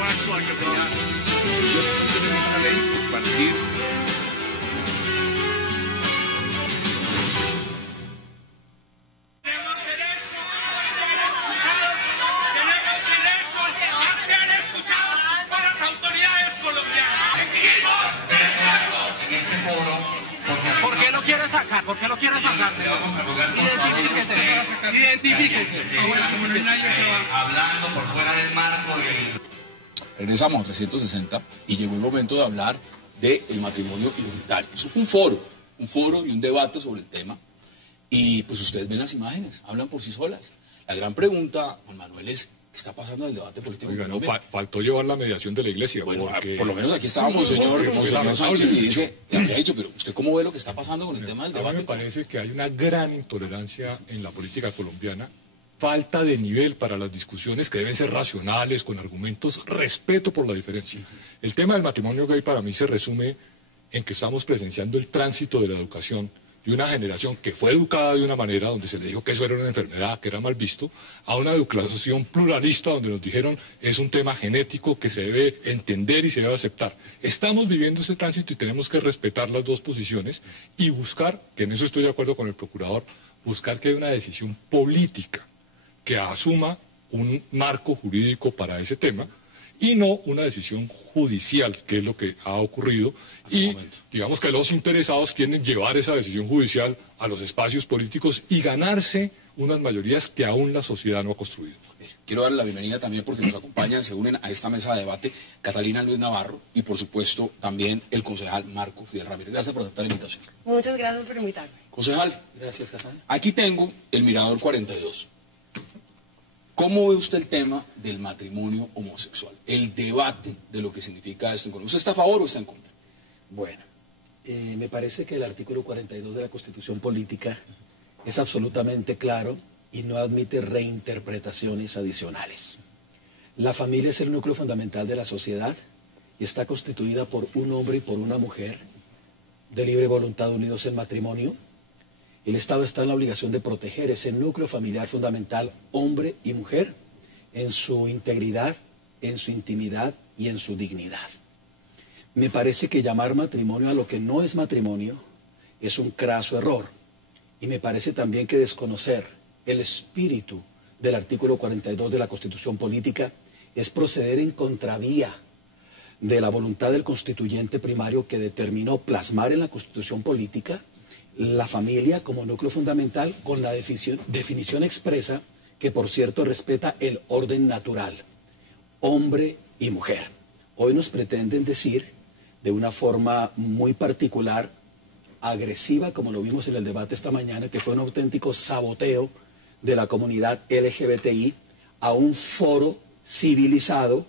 Wax like a dog. Tenemos una ley compartir. ¿Por qué lo quiere sacar? ¿Por qué lo quiere sacar? Identifíquese. Identifíquese. Hablando por fuera del marco del... Regresamos a 360 y llegó el momento de hablar del matrimonio igualitario. Eso fue un foro y un debate sobre el tema. Y pues ustedes ven las imágenes, hablan por sí solas. La gran pregunta, Juan Manuel, es ¿qué está pasando en el debate político? Oiga, no, faltó llevar la mediación de la iglesia. Bueno, porque... por lo menos aquí estábamos, señor Sánchez, y dice, le había dicho, pero ¿usted cómo ve lo que está pasando con el tema del debate? A mí me parece que hay una gran intolerancia en la política colombiana, falta de nivel para las discusiones que deben ser racionales, con argumentos, respeto por la diferencia. El tema del matrimonio gay para mí se resume en que estamos presenciando el tránsito de la educación de una generación que fue educada de una manera donde se le dijo que eso era una enfermedad, que era mal visto, a una educación pluralista donde nos dijeron es un tema genético que se debe entender y se debe aceptar. Estamos viviendo ese tránsito y tenemos que respetar las dos posiciones y buscar, que en eso estoy de acuerdo con el procurador, buscar que haya una decisión política que asuma un marco jurídico para ese tema y no una decisión judicial, que es lo que ha ocurrido, y digamos que los interesados quieren llevar esa decisión judicial a los espacios políticos y ganarse unas mayorías que aún la sociedad no ha construido. Quiero darle la bienvenida también porque nos acompañan, se unen a esta mesa de debate Catalina Luis Navarro y por supuesto también el concejal Marco Fidel Ramírez. Gracias por aceptar la invitación. Muchas gracias por invitarme. Concejal, gracias, Hassan. Aquí tengo el Mirador 42. ¿Cómo ve usted el tema del matrimonio homosexual? El debate de lo que significa esto en Colombia. ¿Usted está a favor o está en contra? Bueno, me parece que el artículo 42 de la Constitución Política es absolutamente claro y no admite reinterpretaciones adicionales. La familia es el núcleo fundamental de la sociedad y está constituida por un hombre y por una mujer de libre voluntad unidos en matrimonio. El Estado está en la obligación de proteger ese núcleo familiar fundamental, hombre y mujer, en su integridad, en su intimidad y en su dignidad. Me parece que llamar matrimonio a lo que no es matrimonio es un craso error. Y me parece también que desconocer el espíritu del artículo 42 de la Constitución Política es proceder en contravía de la voluntad del constituyente primario que determinó plasmar en la Constitución Política la familia como núcleo fundamental con la definición expresa que, por cierto, respeta el orden natural, hombre y mujer. Hoy nos pretenden decir de una forma muy particular, agresiva, como lo vimos en el debate esta mañana, que fue un auténtico saboteo de la comunidad LGBTI a un foro civilizado,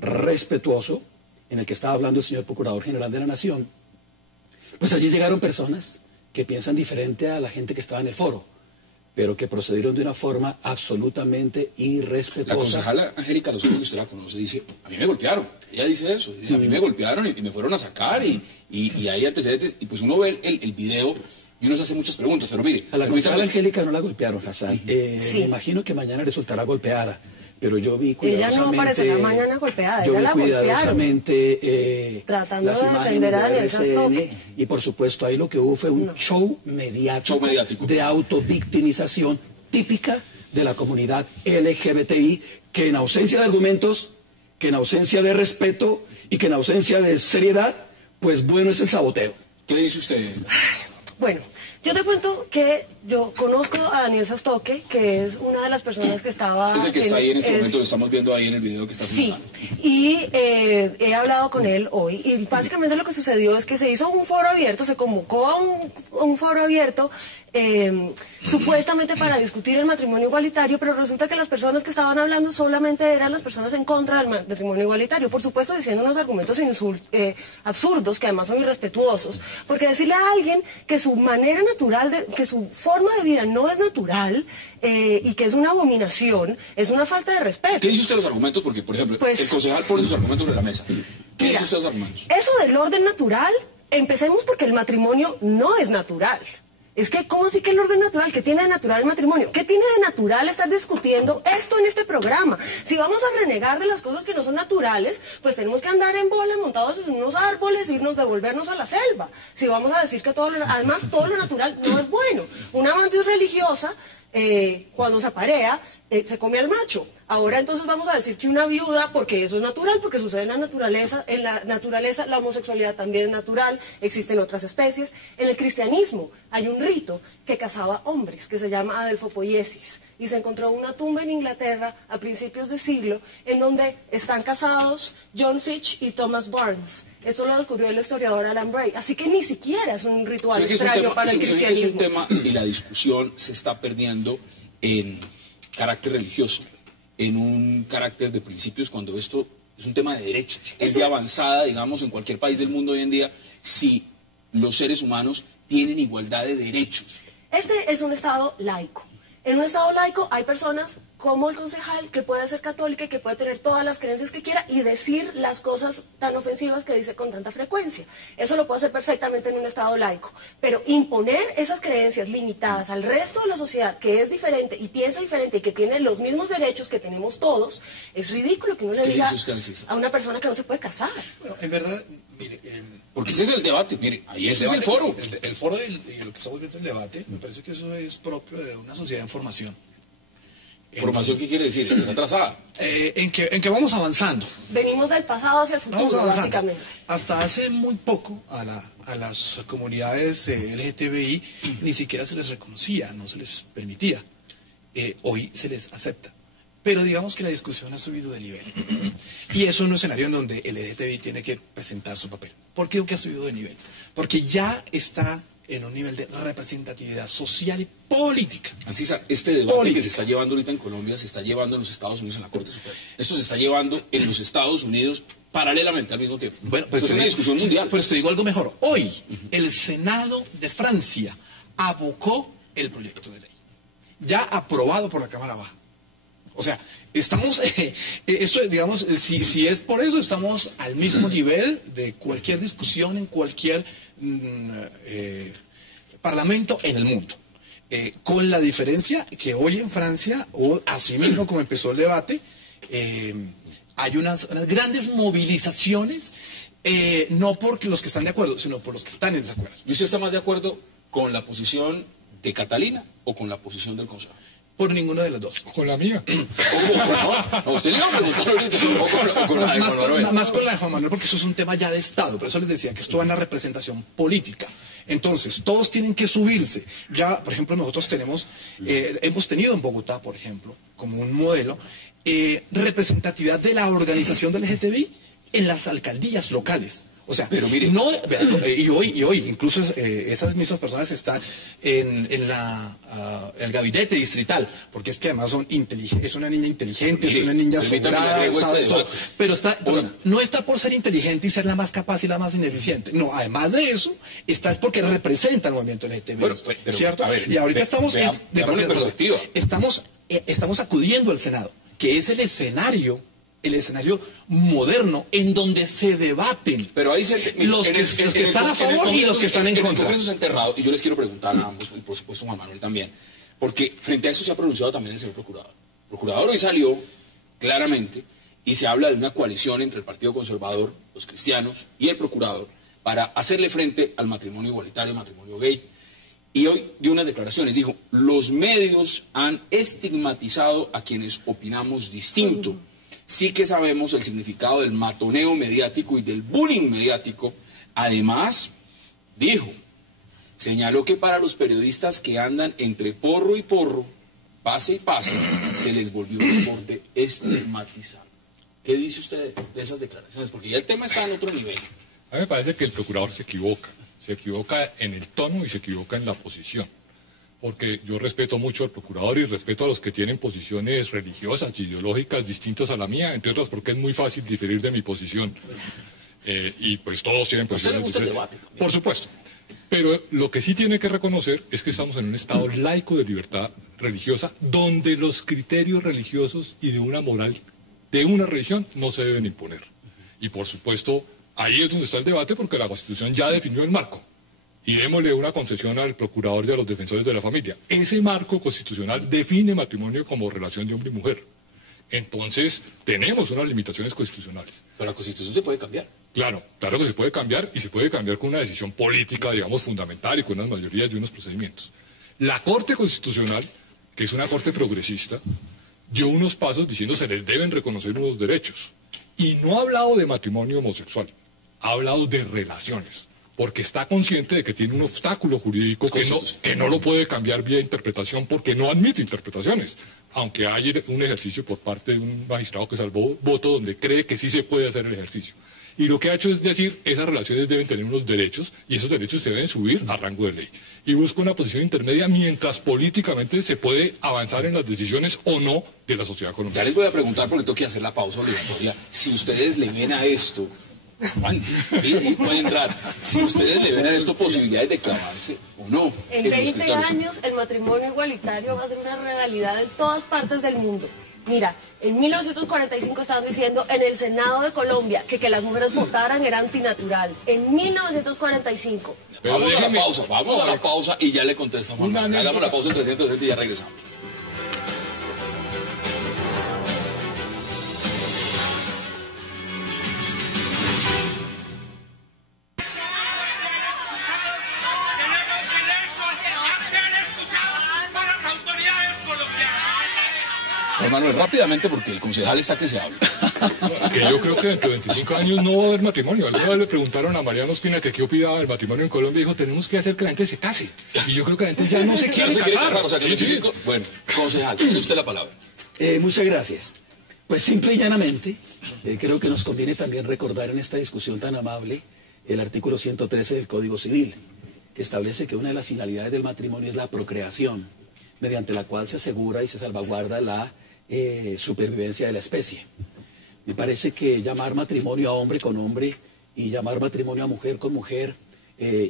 respetuoso, en el que estaba hablando el señor Procurador General de la Nación. Pues allí llegaron personas que piensan diferente a la gente que estaba en el foro, pero que procedieron de una forma absolutamente irrespetuosa. La concejala Angélica Lozano, que usted la conoce, dice, a mí me golpearon. Ella dice eso, dice, a mí me golpearon y me fueron a sacar y hay antecedentes. Y pues uno ve el video y uno se hace muchas preguntas, pero mire... A la concejala Angélica no la golpearon, Hassan. Sí. Me imagino que mañana resultará golpeada. Pero yo vi cuidadosamente... Ella no aparecerá mañana golpeada, yo ella vi la cuidadosamente tratando de defender a Daniel Sastoque. Y por supuesto ahí lo que hubo fue un show mediático de autovictimización típica de la comunidad LGBTI, que en ausencia de argumentos, que en ausencia de respeto y que en ausencia de seriedad, pues bueno, es el saboteo. ¿Qué le dice usted? Bueno, yo te cuento que yo conozco a Daniel Sastoque, que es una de las personas que estaba... Es el que está ahí en este momento, lo estamos viendo ahí en el video que está filmando. Sí, y he hablado con él hoy, y básicamente lo que sucedió es que se hizo un foro abierto, se convocó a un foro abierto, supuestamente para discutir el matrimonio igualitario, pero resulta que las personas que estaban hablando solamente eran las personas en contra del matrimonio igualitario, por supuesto diciendo unos argumentos absurdos, que además son irrespetuosos, porque decirle a alguien que su manera natural, que su forma de vida no es natural y que es una abominación, es una falta de respeto. ¿Qué dice usted de los argumentos? Porque, por ejemplo, pues, el concejal pone sus argumentos sobre la mesa. ¿Qué dice usted de los argumentos? Eso del orden natural, empecemos porque el matrimonio no es natural. Es que, ¿cómo así que el orden natural? ¿Qué tiene de natural el matrimonio? ¿Qué tiene de natural estar discutiendo esto en este programa? Si vamos a renegar de las cosas que no son naturales, pues tenemos que andar en bola, montados en unos árboles, devolvernos a la selva. Si vamos a decir que además todo lo natural no es bueno. Una mantis religiosa, cuando se aparea, se come al macho. Ahora entonces vamos a decir que una viuda, porque eso es natural, porque sucede en la naturaleza la homosexualidad también es natural, existen otras especies. En el cristianismo hay un rito que cazaba hombres, que se llama adelfopoiesis, y se encontró una tumba en Inglaterra a principios de siglo, en donde están casados John Fitch y Thomas Barnes. Esto lo descubrió el historiador Alan Bray, así que ni siquiera es un ritual extraño para el cristianismo. Es un tema, y la discusión se está perdiendo en carácter religioso, en un carácter de principios, cuando esto es un tema de derechos. Es de avanzada, digamos, en cualquier país del mundo hoy en día, si los seres humanos tienen igualdad de derechos. Este es un Estado laico. En un Estado laico hay personas como el concejal que puede ser católica y que puede tener todas las creencias que quiera y decir las cosas tan ofensivas que dice con tanta frecuencia. Eso lo puede hacer perfectamente en un Estado laico. Pero imponer esas creencias limitadas al resto de la sociedad que es diferente y piensa diferente y que tiene los mismos derechos que tenemos todos, es ridículo que uno le diga a una persona que no se puede casar. Bueno, en verdad, mire... Porque ese es el debate, mire, ahí ese es el foro. El foro y lo que estamos viendo el debate, me parece que eso es propio de una sociedad en formación. ¿Formación qué quiere decir? ¿Está atrasada? En que vamos avanzando. Venimos del pasado hacia el futuro, básicamente. Hasta hace muy poco a las comunidades LGTBI ni siquiera se les reconocía, no se les permitía. Hoy se les acepta. Pero digamos que la discusión ha subido de nivel. Y eso en un escenario en donde el LGTBI tiene que presentar su papel. ¿Por qué digo que ha subido de nivel? Porque ya está en un nivel de representatividad social y política. Ancísar, este debate que se está llevando ahorita en Colombia se está llevando en los Estados Unidos en la Corte Suprema. Esto se está llevando en los Estados Unidos paralelamente al mismo tiempo. Bueno, pues es una discusión mundial. Pero te digo algo mejor. Hoy, el Senado de Francia abocó el proyecto de ley. Ya aprobado por la Cámara Baja. O sea, estamos, esto digamos, si es por eso, estamos al mismo nivel de cualquier discusión en cualquier parlamento en el mundo. Con la diferencia que hoy en Francia, o así mismo como empezó el debate, hay unas grandes movilizaciones, no por los que están de acuerdo, sino por los que están en desacuerdo. ¿Y usted está más de acuerdo con la posición de Catalina o con la posición del Consejo? Por ninguna de las dos. Con la mía. No, usted le iba a preguntar ahorita. Más con la de Juan Manuel, porque eso es un tema ya de Estado. Por eso les decía que esto va en la representación política. Entonces, todos tienen que subirse. Ya, por ejemplo, nosotros hemos tenido en Bogotá, por ejemplo, como un modelo, representatividad de la organización del LGTBI en las alcaldías locales. O sea, pero mire, y hoy incluso esas mismas personas están en el gabinete distrital, porque es que además son inteligentes, es una niña inteligente, es una niña sobrada, sabe todo. Pero no está por ser inteligente y ser la más capaz y la más ineficiente. No, además de eso, es porque representa el movimiento LGTBI, ¿cierto? Ver, y ahorita estamos acudiendo al Senado, que es el escenario moderno en donde se debaten los que están a favor y los que están en contra. El Congreso se ha enterrado, y yo les quiero preguntar a ambos, y por supuesto Juan Manuel también, porque frente a eso se ha pronunciado también el señor procurador. El procurador hoy salió claramente y se habla de una coalición entre el Partido Conservador, los cristianos y el procurador para hacerle frente al matrimonio igualitario, matrimonio gay. Y hoy dio unas declaraciones, dijo, los medios han estigmatizado a quienes opinamos distinto. Sí que sabemos el significado del matoneo mediático y del bullying mediático. Además, dijo, señaló que para los periodistas que andan entre porro y porro, pase y pase, se les volvió un deporte estigmatizado. ¿Qué dice usted de esas declaraciones? Porque ya el tema está en otro nivel. A mí me parece que el procurador se equivoca en el tono y se equivoca en la posición. Porque yo respeto mucho al procurador y respeto a los que tienen posiciones religiosas y ideológicas distintas a la mía, entre otras porque es muy fácil diferir de mi posición. Y pues todos tienen posiciones diferentes. ¿A usted le gusta el debate? Por supuesto. Pero lo que sí tiene que reconocer es que estamos en un Estado laico de libertad religiosa, donde los criterios religiosos y de una moral de una religión no se deben imponer. Y por supuesto, ahí es donde está el debate, porque la Constitución ya definió el marco. y démosle una concesión al procurador y a los defensores de la familia. Ese marco constitucional define matrimonio como relación de hombre y mujer. Entonces, tenemos unas limitaciones constitucionales. Pero la Constitución se puede cambiar. Claro, claro que se puede cambiar, y se puede cambiar con una decisión política, digamos, fundamental y con unas mayorías y unos procedimientos. La Corte Constitucional, que es una corte progresista, dio unos pasos diciendo se les deben reconocer unos derechos. Y no ha hablado de matrimonio homosexual, ha hablado de relaciones, porque está consciente de que tiene un obstáculo jurídico que no lo puede cambiar vía interpretación, porque no admite interpretaciones, aunque hay un ejercicio por parte de un magistrado que salvó voto donde cree que sí se puede hacer el ejercicio. Y lo que ha hecho es decir, esas relaciones deben tener unos derechos, y esos derechos se deben subir a rango de ley. Y busca una posición intermedia mientras políticamente se puede avanzar en las decisiones o no de la sociedad Ya colombiana. les voy a preguntar, porque tengo que hacer la pausa obligatoria, si ustedes le ven a esto, y puede entrar, si ustedes le ven a esto posibilidades de clavarse o no. En los 20 escritores. años el matrimonio igualitario va a ser una realidad en todas partes del mundo. Mira, en 1945 estaban diciendo en el Senado de Colombia que las mujeres votaran era antinatural. En 1945. Pero Vamos déjeme- a la pausa y ya le contestamos. Una anécdota. Hagamos la pausa en 360 y ya regresamos. Manuel, rápidamente porque el concejal está que se habla. Que yo creo que dentro de 25 años no va a haber matrimonio. Alguna vez le preguntaron a Mariano Ospina que qué opinaba del matrimonio en Colombia y dijo, tenemos que hacer que la gente se case. Y yo creo que la gente ya no se quiere casar. O sea, que Sí, sí. 25. Bueno, concejal, tiene usted la palabra. Muchas gracias. Pues simple y llanamente, creo que nos conviene también recordar en esta discusión tan amable el artículo 113 del Código Civil, que establece que una de las finalidades del matrimonio es la procreación, mediante la cual se asegura y se salvaguarda la supervivencia de la especie. Me parece que llamar matrimonio a hombre con hombre y llamar matrimonio a mujer con mujer,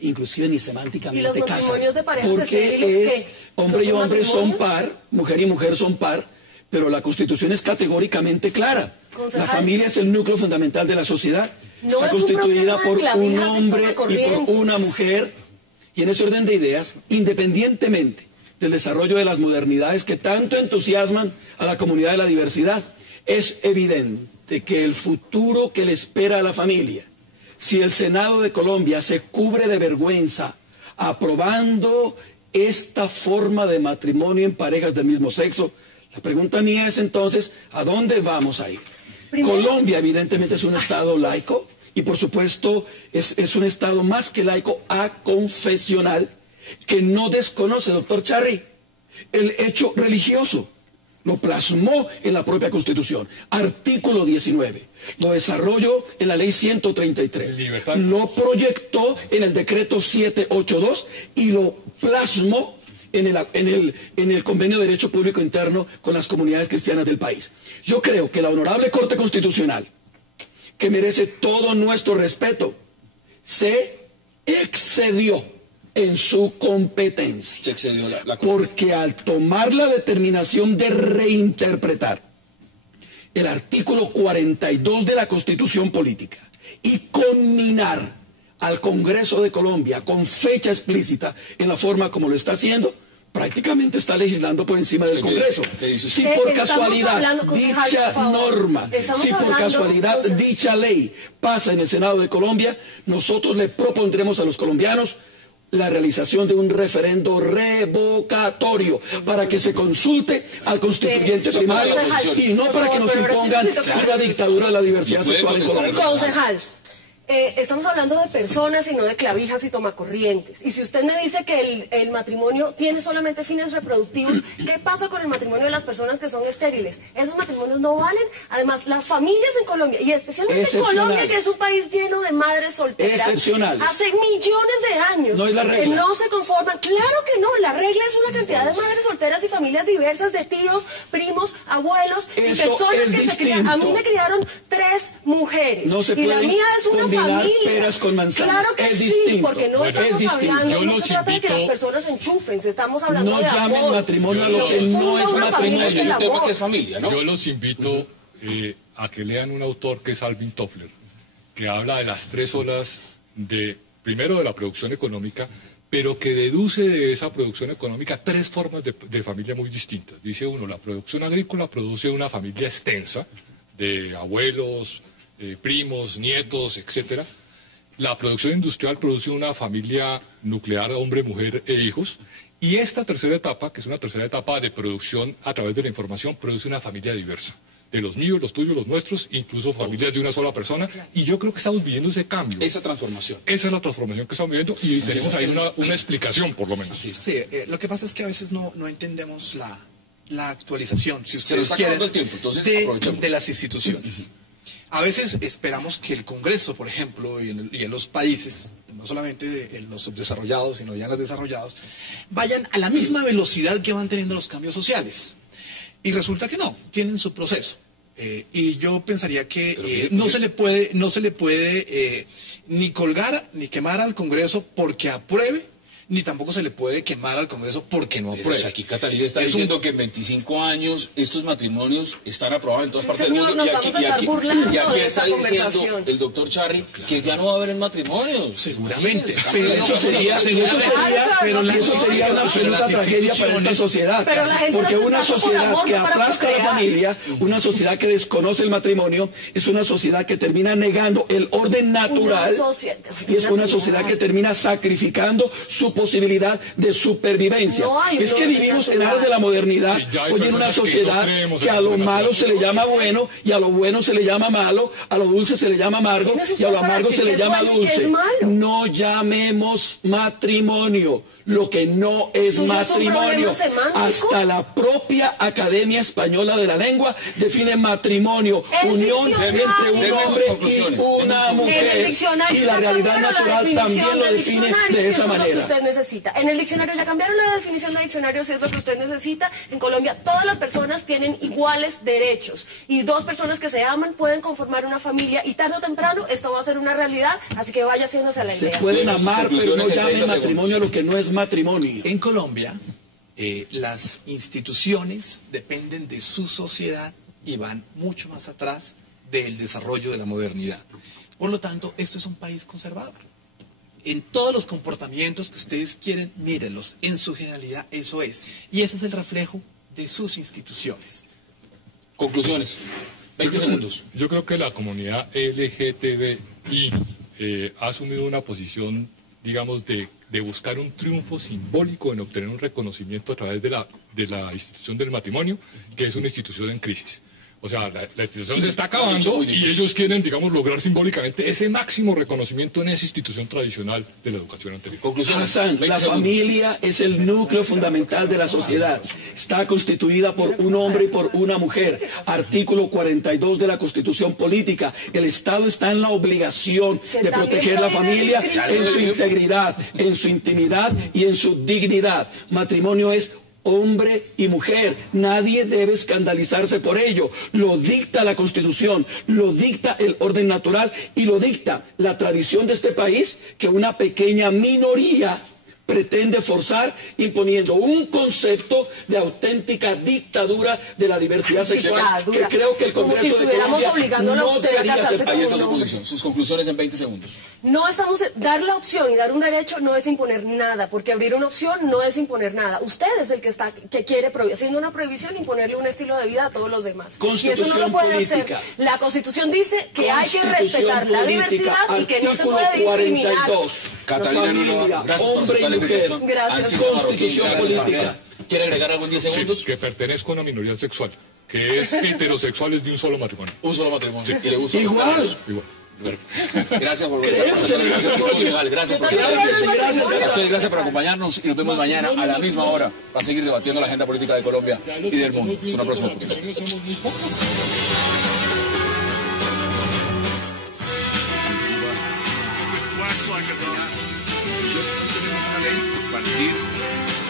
inclusive ni semánticamente ¿Y los casan, matrimonios de parejas porque estériles qué? hombre ¿No y son hombre son matrimonios? par, mujer y mujer son par, pero la Constitución es categóricamente clara. Concejal. La familia es el núcleo fundamental de la sociedad. No Está es un constituida problema por de clavijas un y hombre y por tomacorrientes. una mujer. Y en ese orden de ideas, independientemente del desarrollo de las modernidades que tanto entusiasman a la comunidad de la diversidad, es evidente que el futuro que le espera a la familia, si el Senado de Colombia se cubre de vergüenza aprobando esta forma de matrimonio en parejas del mismo sexo, la pregunta mía es entonces, ¿a dónde vamos a ir? Primero- Colombia evidentemente es un Estado laico y por supuesto es un Estado más que laico aconfesional que no desconoce, doctor Charri, el hecho religioso. Lo plasmó en la propia Constitución. Artículo 19. Lo desarrolló en la Ley 133. Libertad. Lo proyectó en el Decreto 782 y lo plasmó en el Convenio de Derecho Público Interno con las comunidades cristianas del país. Yo creo que la Honorable Corte Constitucional, que merece todo nuestro respeto, se excedió en su competencia. Se excedió la Porque al tomar la determinación de reinterpretar el artículo 42 de la Constitución Política y conminar al Congreso de Colombia con fecha explícita en la forma como lo está haciendo, prácticamente está legislando por encima del ¿Usted qué Congreso. dice? ¿Qué dice Si usted? por Estamos casualidad hablando, concejal, dicha por favor. norma, Estamos si por hablando, casualidad concejal. dicha ley pasa en el Senado de Colombia, nosotros le propondremos a los colombianos la realización de un referendo revocatorio para que se consulte al constituyente Pero, primario concejal, y no por para que favor, nos pero ahora sí impongan necesito que- una dictadura de la diversidad ¿Me puede sexual en contestar Colombia. Concejal, estamos hablando de personas y no de clavijas y tomacorrientes. Y si usted me dice que el matrimonio tiene solamente fines reproductivos, ¿qué pasa con el matrimonio de las personas que son estériles? Esos matrimonios no valen. Además, las familias en Colombia, y especialmente Excepcionales. Colombia, que es un país lleno de madres solteras, Excepcionales. hace millones de años No es la que regla. no se conforman. Claro que no, la regla es una cantidad de madres solteras y familias diversas de tíos, primos, abuelos y Eso personas es que se crían. A mí distinto. me criaron 3 mujeres. No se y la pueden mía es una combinar familia. peras con manzanas. Claro que Es sí, distinto. porque no Bueno, estamos es distinto. hablando, Yo no los se trata de que invito- las personas se enchufen, estamos hablando No de llamen amor. matrimonio a lo Lo que funda no es una familia matrimonio. es Hay el un tema amor. que es familia, ¿no? Yo los invito a que lean un autor que es Alvin Toffler, que habla de las 3 olas primero de la producción económica, pero que deduce de esa producción económica tres formas de familia muy distintas. Dice uno, la producción agrícola produce una familia extensa de abuelos, primos, nietos, etcétera. La producción industrial produce una familia nuclear, hombre, mujer e hijos. Y esta tercera etapa, que es una tercera etapa de producción a través de la información, produce una familia diversa. De los míos, los tuyos, los nuestros, incluso familias de una sola persona. Y yo creo que estamos viviendo ese cambio. Esa transformación. Esa es la transformación que estamos viviendo y tenemos ahí una explicación, por lo menos. Sí, lo que pasa es que a veces no entendemos la actualización, si ustedes está quieren, acabando el tiempo, entonces aprovechemos. de las instituciones. A veces esperamos que el Congreso, por ejemplo, y en los países, no solamente en los subdesarrollados, sino ya en los desarrollados, vayan a la misma velocidad que van teniendo los cambios sociales. Y resulta que no, tienen su proceso. Y yo pensaría que no se le puede ni colgar ni quemar al Congreso porque apruebe, ni tampoco se le puede quemar al Congreso porque no apruebe. Pues aquí Catalina está diciendo que en 25 años estos matrimonios están aprobados en todas partes del señor, mundo. nos vamos a estar burlando y aquí de está esta diciendo conversación. el doctor Charri que ya no va a haber matrimonios. Seguramente, Sí, pero Eso sería una absoluta tragedia para esta sociedad. Pero la gente Porque no se una casa por sociedad amor, que no para aplasta a la procrear. familia, una sociedad que desconoce el matrimonio, es una sociedad que termina negando el orden natural y es una sociedad que termina sacrificando su posibilidad de supervivencia. No hay un Es que orden vivimos en natural. aras de la modernidad, Sí, ya hay hoy en una personas que no sociedad creemos que en a lo la malo se le naturaleza. llama ¿Qué es bueno y a lo bueno se le llama malo, a lo dulce se le llama amargo ¿Quién es y usted a lo para amargo decir se le qué es llama bueno y qué dulce. es malo? No llamemos matrimonio lo que no es ¿Suyo es un matrimonio. problema semántico? Hasta la propia Academia Española de la Lengua define matrimonio, El unión diccionario. entre un Deme sus hombre y conclusiones, una En el mujer. diccionario Y la ya realidad cambiaron la natural definición también lo de define diccionario, de si esa eso es lo que manera. usted necesita. En el diccionario ya cambiaron la definición de diccionario, si es lo que usted necesita. En Colombia todas las personas tienen iguales derechos y dos personas que se aman pueden conformar una familia y tarde o temprano esto va a ser una realidad, así que vaya haciéndose a la Se idea. pueden Deme sus amar, pero no conclusiones en llamen 30 matrimonio segundos. lo que no es matrimonio. En Colombia, las instituciones dependen de su sociedad y van mucho más atrás del desarrollo de la modernidad. Por lo tanto, esto es un país conservador. En todos los comportamientos que ustedes quieren, mírenlos. En su generalidad, eso es. Y ese es el reflejo de sus instituciones. Conclusiones. 20 segundos. Yo creo que la comunidad LGTBI ha asumido una posición, digamos, de buscar un triunfo simbólico en obtener un reconocimiento a través de la institución del matrimonio, que es una institución en crisis. O sea, la institución se está acabando y ellos quieren, digamos, lograr simbólicamente ese máximo reconocimiento en esa institución tradicional de la educación anterior. Conclusiones. Hassan, 20 la segundos. familia es el núcleo fundamental de la sociedad. Está constituida por un hombre y por una mujer. Artículo 42 de la Constitución Política. El Estado está en la obligación de proteger la familia en su integridad, en su intimidad y en su dignidad. Matrimonio es hombre y mujer. Nadie debe escandalizarse por ello. Lo dicta la Constitución, lo dicta el orden natural y lo dicta la tradición de este país, que una pequeña minoría pretende forzar imponiendo un concepto de auténtica dictadura de la diversidad sexual, Dictadura. que creo que el Como Congreso si de estuviéramos Colombia obligándolo a no usted a debería casarse aceptar. Ahí con está un su hombre. posición. Sus conclusiones en 20 segundos. No estamos, dar la opción y dar un derecho no es imponer nada, porque abrir una opción no es imponer nada. Usted es el que quiere prohibir, haciendo una prohibición, imponerle un estilo de vida a todos los demás. Y eso no lo puede Constitución hacer. La Constitución dice que hay que Constitución respetar la política, diversidad y que no se artículo puede discriminar. 42. Catalina Familia, Nueva, gracias por hombre aceptar y la mujer. invitación. Gracias. Ancisa Marroquín, Constitución gracias, política. Rafael. ¿Quiere agregar algo en 10 Sí, segundos? que pertenezco a una minoría sexual, que es heterosexuales de un solo matrimonio. Un solo matrimonio. ¿Y le gusta? Igual. Igual. Gracias por Creemos en el matrimonio. Gracias por Gracias. A ustedes gracias por acompañarnos y nos vemos mañana a la misma hora para seguir debatiendo la agenda política de Colombia y del mundo. Hasta una próxima oportunidad. Somos muy pocos. Wax like a dog. Nosotros tenemos una ley a partir